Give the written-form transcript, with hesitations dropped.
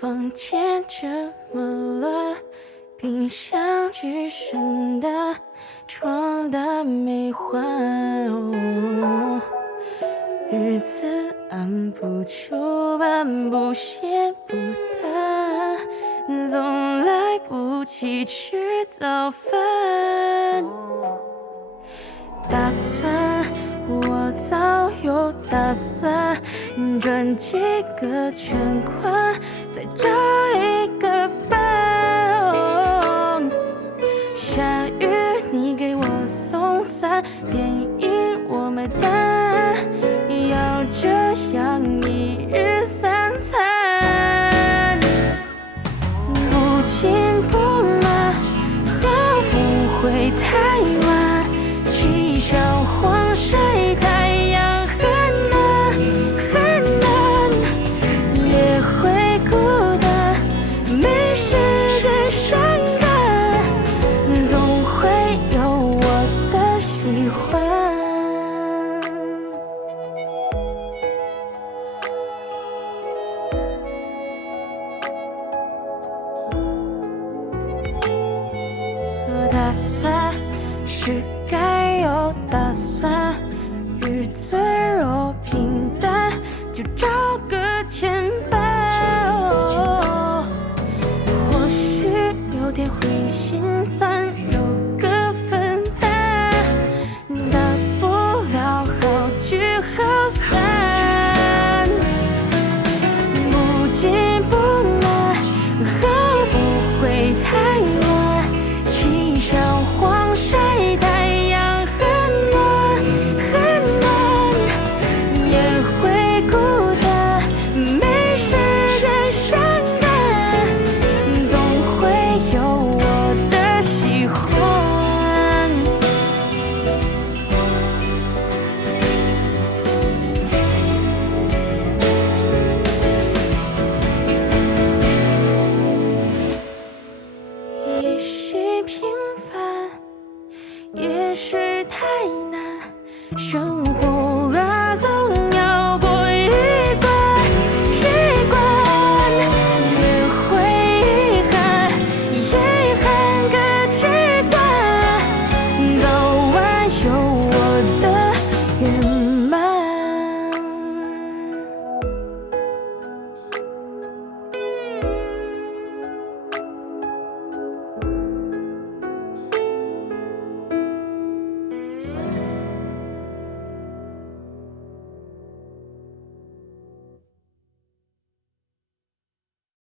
房间这么乱，冰箱只剩的床单没换。日子按部就班，不咸不淡，总来不及吃早饭。打算我早有打算，赚几个全款，再找一个伴。下雨你给我送伞，电影我买单，要这样一日三餐。不紧不慢，会不会太晚？起小黄晒太阳很难很难，也会孤单，没时间伤感，总会有我的喜欢。打算是